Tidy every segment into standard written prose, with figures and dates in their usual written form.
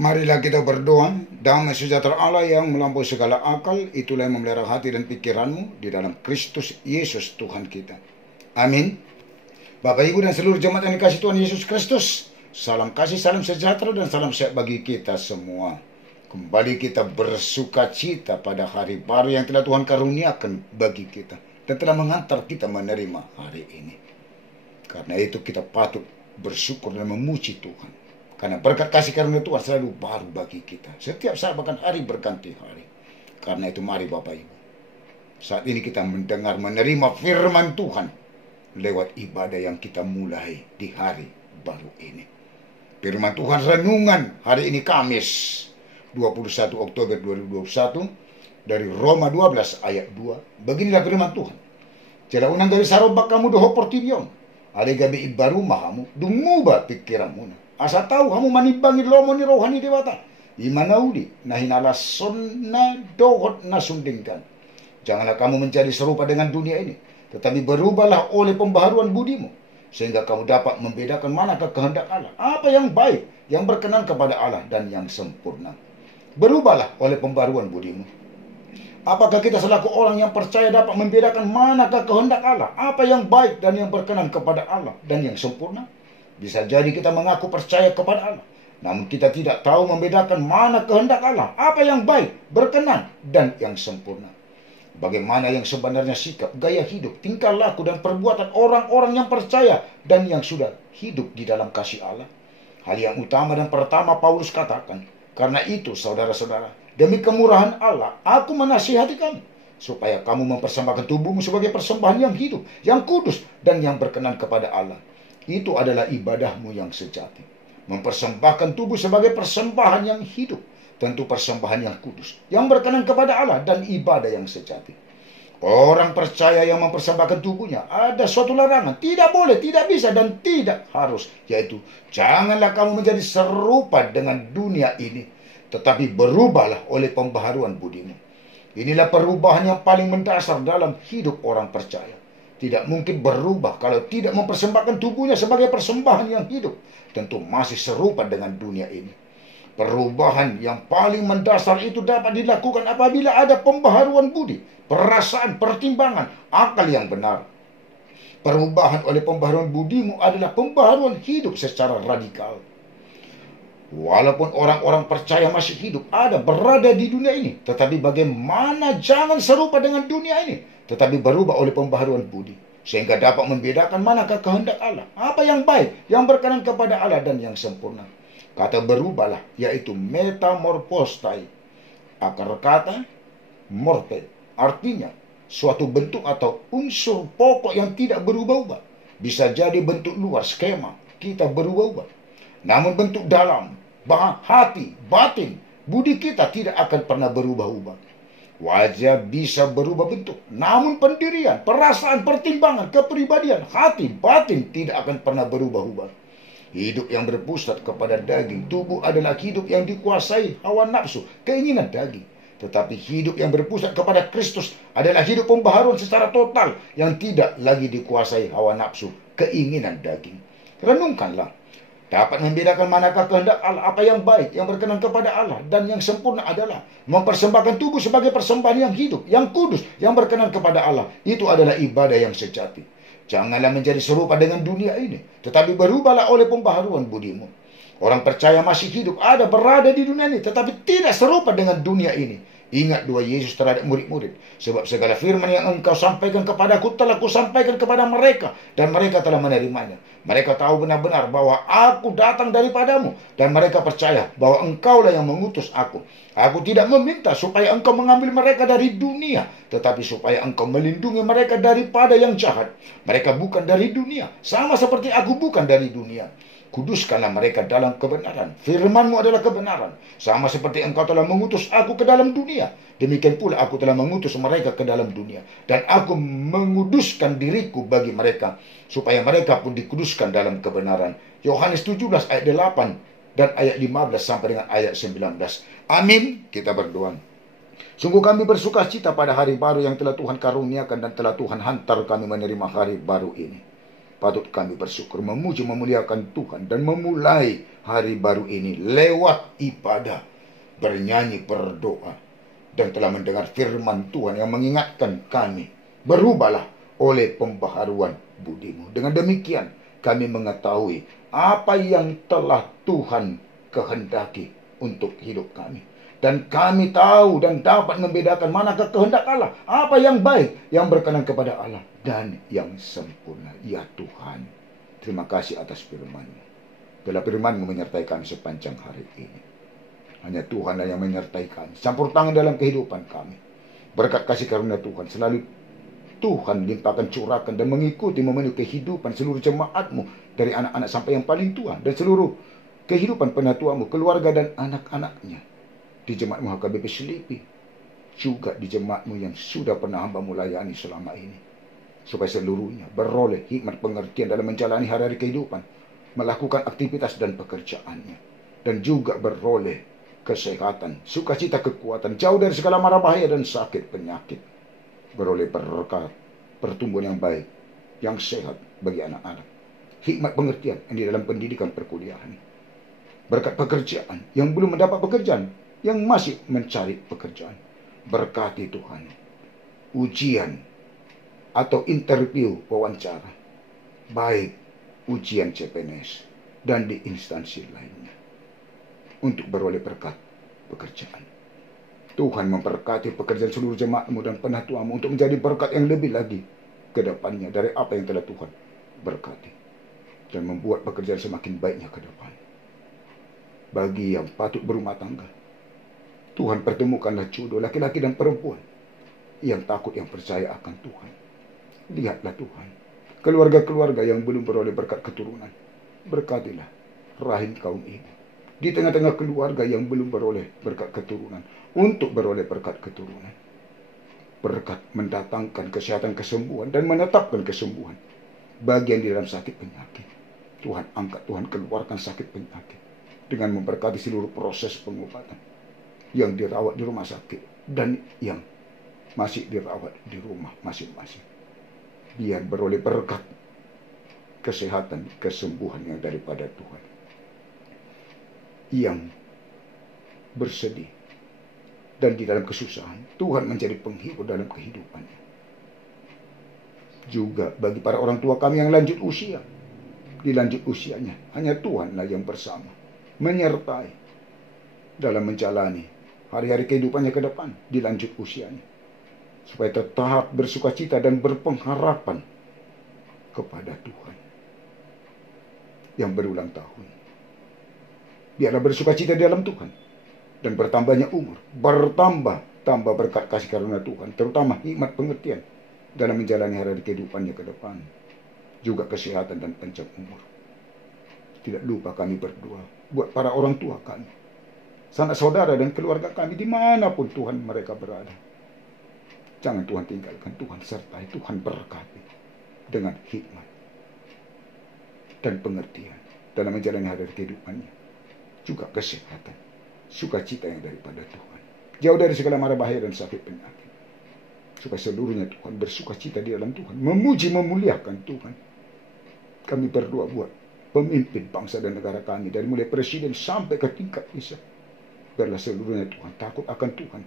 Marilah kita berdoa. Damai sejahtera Allah yang melampaui segala akal, itulah yang memelihara hati dan pikiranmu di dalam Kristus Yesus Tuhan kita. Amin. Bapak, Ibu, dan seluruh jemaat yang dikasihi Tuhan Yesus Kristus, salam kasih, salam sejahtera, dan salam sehat bagi kita semua. Kembali kita bersuka cita pada hari baru yang telah Tuhan karuniakan bagi kita, dan telah mengantar kita menerima hari ini. Karena itu kita patut bersyukur dan memuji Tuhan. Karena berkat kasih karunia Tuhan selalu baru bagi kita. Setiap saat, bahkan hari berganti hari. Karena itu mari Bapak Ibu, saat ini kita mendengar, menerima firman Tuhan lewat ibadah yang kita mulai di hari baru ini. Firman Tuhan renungan hari ini Kamis 21 Oktober 2021 dari Roma 12 ayat 2. Beginilah firman Tuhan. Jala unang dari sarobak kamu doho portibion. Ale gabi ibaru mahamu dunguba pikiranmu. Asa tahu kamu manibangi lomo ni rohani dewata. Imanaudi nahinala sonna dohot nasundingkan. Janganlah kamu menjadi serupa dengan dunia ini, tetapi berubahlah oleh pembaharuan budimu, sehingga kamu dapat membedakan manakah kehendak Allah, apa yang baik, yang berkenan kepada Allah, dan yang sempurna. Berubahlah oleh pembaharuan budimu. Apakah kita selaku orang yang percaya dapat membedakan manakah kehendak Allah, apa yang baik dan yang berkenan kepada Allah, dan yang sempurna? Bisa jadi kita mengaku percaya kepada Allah, namun kita tidak tahu membedakan mana kehendak Allah, apa yang baik, berkenan, dan yang sempurna. Bagaimana yang sebenarnya sikap, gaya hidup, tingkah laku, dan perbuatan orang-orang yang percaya dan yang sudah hidup di dalam kasih Allah. Hal yang utama dan pertama Paulus katakan, karena itu saudara-saudara, demi kemurahan Allah, aku menasihati kamu, supaya kamu mempersembahkan tubuhmu sebagai persembahan yang hidup, yang kudus, dan yang berkenan kepada Allah. Itu adalah ibadahmu yang sejati. Mempersembahkan tubuh sebagai persembahan yang hidup, tentu persembahan yang kudus, yang berkenan kepada Allah, dan ibadah yang sejati. Orang percaya yang mempersembahkan tubuhnya, ada suatu larangan, tidak boleh, tidak bisa, dan tidak harus, yaitu janganlah kamu menjadi serupa dengan dunia ini, tetapi berubahlah oleh pembaharuan budimu. Inilah perubahan yang paling mendasar dalam hidup orang percaya. Tidak mungkin berubah kalau tidak mempersembahkan tubuhnya sebagai persembahan yang hidup. Tentu masih serupa dengan dunia ini. Perubahan yang paling mendasar itu dapat dilakukan apabila ada pembaharuan budi, perasaan, pertimbangan, akal yang benar. Perubahan oleh pembaharuan budimu adalah pembaharuan hidup secara radikal. Walaupun orang-orang percaya masih hidup, berada di dunia ini, tetapi bagaimana jangan serupa dengan dunia ini, tetapi berubah oleh pembaharuan budi, sehingga dapat membedakan manakah kehendak Allah, apa yang baik, yang berkenan kepada Allah, dan yang sempurna. Kata berubahlah, yaitu metamorphostai. Akar kata morte, artinya suatu bentuk atau unsur pokok yang tidak berubah-ubah. Bisa jadi bentuk luar, skema, kita berubah-ubah. Namun bentuk dalam, hati, batin, budi kita tidak akan pernah berubah-ubah. Wajah bisa berubah bentuk, namun pendirian, perasaan, pertimbangan, kepribadian, hati, batin tidak akan pernah berubah-ubah. Hidup yang berpusat kepada daging, tubuh adalah hidup yang dikuasai hawa nafsu, keinginan daging. Tetapi hidup yang berpusat kepada Kristus adalah hidup pembaharuan secara total yang tidak lagi dikuasai hawa nafsu, keinginan daging. Renungkanlah. Dapat membedakan manakah kehendak Allah, apa yang baik, yang berkenan kepada Allah, dan yang sempurna adalah mempersembahkan tubuh sebagai persembahan yang hidup, yang kudus, yang berkenan kepada Allah. Itu adalah ibadah yang sejati. Janganlah menjadi serupa dengan dunia ini, tetapi berubahlah oleh pembaharuan budimu. Orang percaya masih hidup, berada di dunia ini, tetapi tidak serupa dengan dunia ini. Ingat doa Yesus terhadap murid-murid. Sebab segala firman yang engkau sampaikan kepadaku telah kusampaikan kepada mereka, dan mereka telah menerimanya. Mereka tahu benar-benar bahwa aku datang daripadamu, dan mereka percaya bahwa engkaulah yang mengutus aku. Aku tidak meminta supaya engkau mengambil mereka dari dunia, tetapi supaya engkau melindungi mereka daripada yang jahat. Mereka bukan dari dunia, sama seperti aku bukan dari dunia. Kuduskanlah mereka dalam kebenaran. Firman-Mu adalah kebenaran. Sama seperti engkau telah mengutus aku ke dalam dunia, demikian pula aku telah mengutus mereka ke dalam dunia. Dan aku menguduskan diriku bagi mereka, supaya mereka pun dikuduskan dalam kebenaran. Yohanes 17 ayat 8 dan ayat 15 sampai dengan ayat 19. Amin. Kita berdoa. Sungguh kami bersuka cita pada hari baru yang telah Tuhan karuniakan dan telah Tuhan hantar kami menerima hari baru ini. patut kami bersyukur, memuji, memuliakan Tuhan, dan memulai hari baru ini lewat ibadah, bernyanyi, berdoa, dan telah mendengar firman Tuhan yang mengingatkan kami, berubahlah oleh pembaharuan budimu. Dengan demikian kami mengetahui apa yang telah Tuhan kehendaki untuk hidup kami. Dan kami tahu dan dapat membedakan manakah kehendak Allah, apa yang baik, yang berkenan kepada Allah, dan yang sempurna. Ya Tuhan, terima kasih atas firman-Mu. Bila firman-Mu menyertai kami sepanjang hari ini. Hanya Tuhanlah yang menyertai kami. Campur tangan dalam kehidupan kami. Berkat kasih karunia Tuhan selalu Tuhan limpahkan, curahkan, dan mengikuti memenuhi kehidupan seluruh jemaat-Mu, dari anak-anak sampai yang paling tua, dan seluruh kehidupan penatua-Mu, keluarga dan anak-anaknya di jemaat-Mu HKBP Selipi, juga di jemaat-Mu yang sudah pernah hamba-Mu layani selama ini, supaya seluruhnya beroleh hikmat pengertian dalam menjalani hari-hari kehidupan, melakukan aktivitas dan pekerjaannya, dan juga beroleh kesehatan, sukacita, kekuatan, jauh dari segala mara bahaya dan sakit penyakit, beroleh berkat, pertumbuhan yang baik, yang sehat bagi anak-anak, hikmat pengertian yang di dalam pendidikan perkuliahan, berkat pekerjaan yang belum mendapat pekerjaan, yang masih mencari pekerjaan. Berkati Tuhan ujian atau interview wawancara, baik ujian CPNS dan di instansi lainnya, untuk beroleh berkat pekerjaan. Tuhan memberkati pekerjaan seluruh jemaat-Mu dan penatua-Mu untuk menjadi berkat yang lebih lagi ke depannya dari apa yang telah Tuhan berkati, dan membuat pekerjaan semakin baiknya ke depan. Bagi yang patut berumah tangga, Tuhan pertemukanlah jodoh laki-laki dan perempuan yang takut, yang percaya akan Tuhan. Lihatlah Tuhan, keluarga-keluarga yang belum beroleh berkat keturunan, berkatilah rahim kaum ibu. Di tengah-tengah keluarga yang belum beroleh berkat keturunan, untuk beroleh berkat keturunan. Berkat mendatangkan kesehatan, kesembuhan, dan menetapkan kesembuhan bagian di dalam sakit penyakit. Tuhan angkat, Tuhan keluarkan sakit penyakit dengan memberkati seluruh proses pengobatan yang dirawat di rumah sakit dan yang masih dirawat di rumah masing-masing. Biar beroleh berkat kesehatan, kesembuhan yang daripada Tuhan. Yang bersedih dan di dalam kesusahan, Tuhan menjadi penghibur dalam kehidupannya. Juga bagi para orang tua kami yang lanjut usia, di lanjut usianya, hanya Tuhanlah yang bersama, menyertai dalam menjalani hari-hari kehidupannya ke depan, di lanjut usianya, supaya tetap bersukacita dan berpengharapan kepada Tuhan yang berulang tahun. Biarlah bersukacita di dalam Tuhan, dan bertambahnya umur, tambah berkat kasih karunia Tuhan, terutama hikmat pengertian dalam menjalani hari-hari kehidupannya ke depan, juga kesehatan dan panjang umur. Tidak lupa kami berdoa buat para orang tua kami, sanak saudara dan keluarga kami dimanapun Tuhan mereka berada. Jangan Tuhan tinggalkan, Tuhan sertai, Tuhan berkati dengan hikmat dan pengertian dalam menjalani hari-hari kehidupannya, juga kesehatan, sukacita yang daripada Tuhan, jauh dari segala mara bahaya dan sakit penyakit, supaya seluruhnya Tuhan bersukacita di dalam Tuhan, memuji, memuliakan Tuhan. Kami berdoa buat pemimpin bangsa dan negara kami, dari mulai presiden sampai ke tingkat desa. Biarlah seluruhnya Tuhan takut akan Tuhan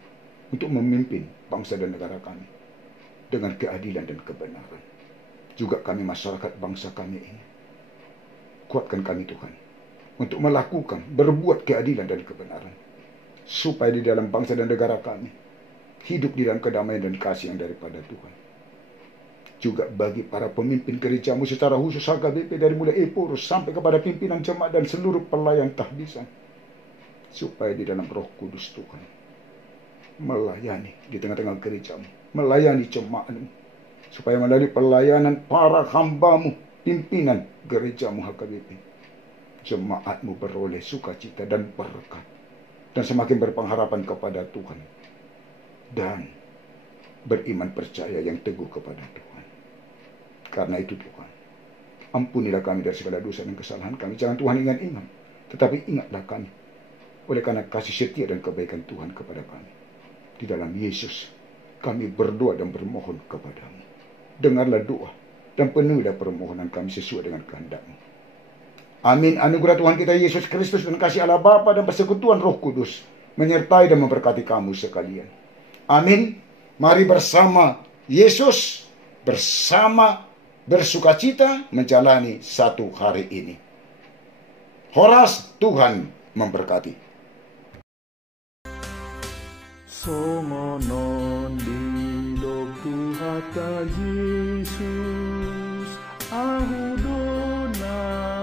untuk memimpin bangsa dan negara kami dengan keadilan dan kebenaran. Juga kami masyarakat bangsa kami ini, kuatkan kami Tuhan untuk melakukan, berbuat keadilan dan kebenaran, supaya di dalam bangsa dan negara kami hidup di dalam kedamaian dan kasih yang daripada Tuhan. Juga bagi para pemimpin gereja-Mu secara khusus HKBP, dari mulai Epurus sampai kepada pimpinan jemaat dan seluruh pelayan tahbisan, supaya di dalam Roh Kudus Tuhan melayani di tengah-tengah gereja-Mu, melayani jemaat-Mu, supaya melalui pelayanan para hamba-Mu, pimpinan gereja-Mu HKBP, jemaat-Mu beroleh sukacita dan berkat, dan semakin berpengharapan kepada Tuhan, dan beriman percaya yang teguh kepada Tuhan. Karena itu Tuhan, ampunilah kami dari segala dosa dan kesalahan kami. Jangan Tuhan ingat-ingat, tetapi ingatlah kami oleh karena kasih setia dan kebaikan Tuhan kepada kami. Di dalam Yesus kami berdoa dan bermohon kepadamu. Dengarlah doa dan penuhilah permohonan kami sesuai dengan kehendak-Mu. Amin. Anugerah Tuhan kita Yesus Kristus dan kasih Allah Bapa dan persekutuan Roh Kudus menyertai dan memberkati kamu sekalian. Amin. Mari bersama Yesus, bersama bersukacita menjalani satu hari ini. Horas, Tuhan memberkati. Somonon di doku hata Yesus, ahudona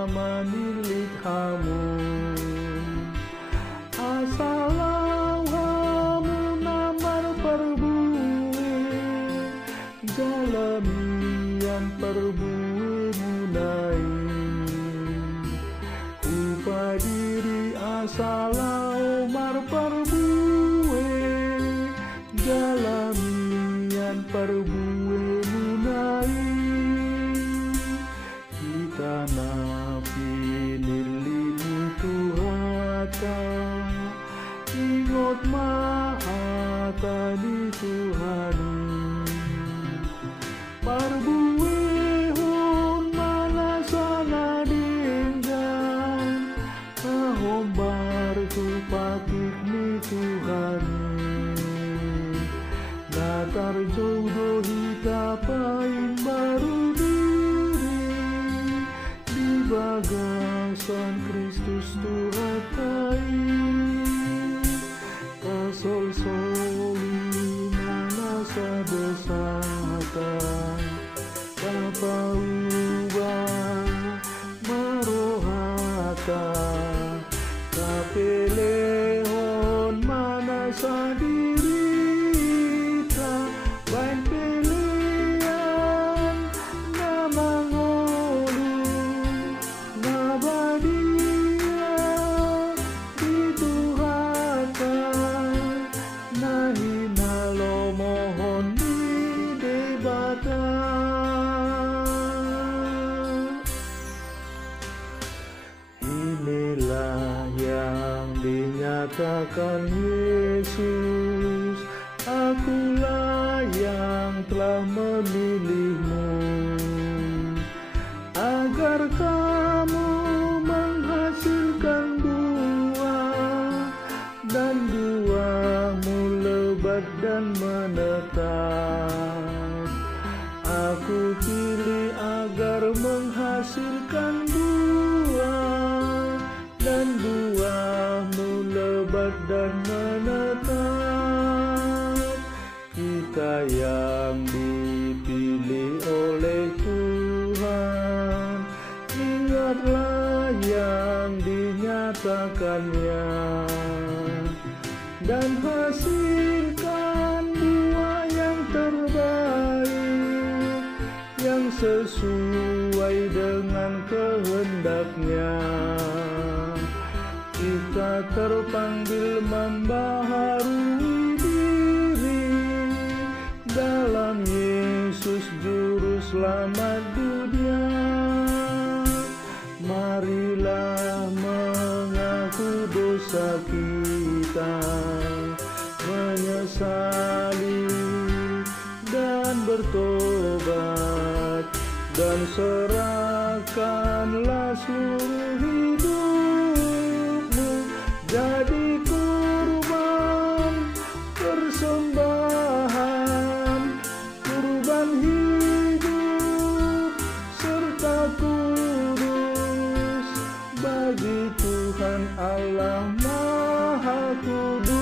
manilit hamu, asalau hamu namar perbuwe, jalamian perbuwe munai, upadiri asalau mar perbuwe, jalamian perbuwe munai, kita napi nilimu Tuhata, ingot mahata di Tuhani, perbuwe hun mana sana dinggan, kahombar tu patik ni Tuhani. Natar jodoh hita pain baru diri di bagasan Kristus Tuhatai, kasol soli mana sadesatan Bapa ubah marohata, kapelehon mana sadiri bain pilihan nama ngolu nabadia di Tuhan nahi nalo mohon di debata. Inilah yang dinyatakan Yesus, akulah yang telah memilihmu, agar kamu menghasilkan buah, dan buahmu lebat dan menetap. Aku pilih agar menghasilkan buah, dan buahmu lebat dan menetap. Kita yang dipilih oleh Tuhan, ingatlah yang dinyatakannya, dan hasilkan buah yang terbaik, yang sesuai dengan kehendaknya. Kita terpanggil membaharui diri dalam Yesus Juru Selamat dunia. Marilah mengaku dosa kita, menyesali dan bertobat, dan serahkanlah seluruh hidupmu jadi kurban persembahan, kurban hidup serta kudus bagi Tuhan Allah Maha Kudus.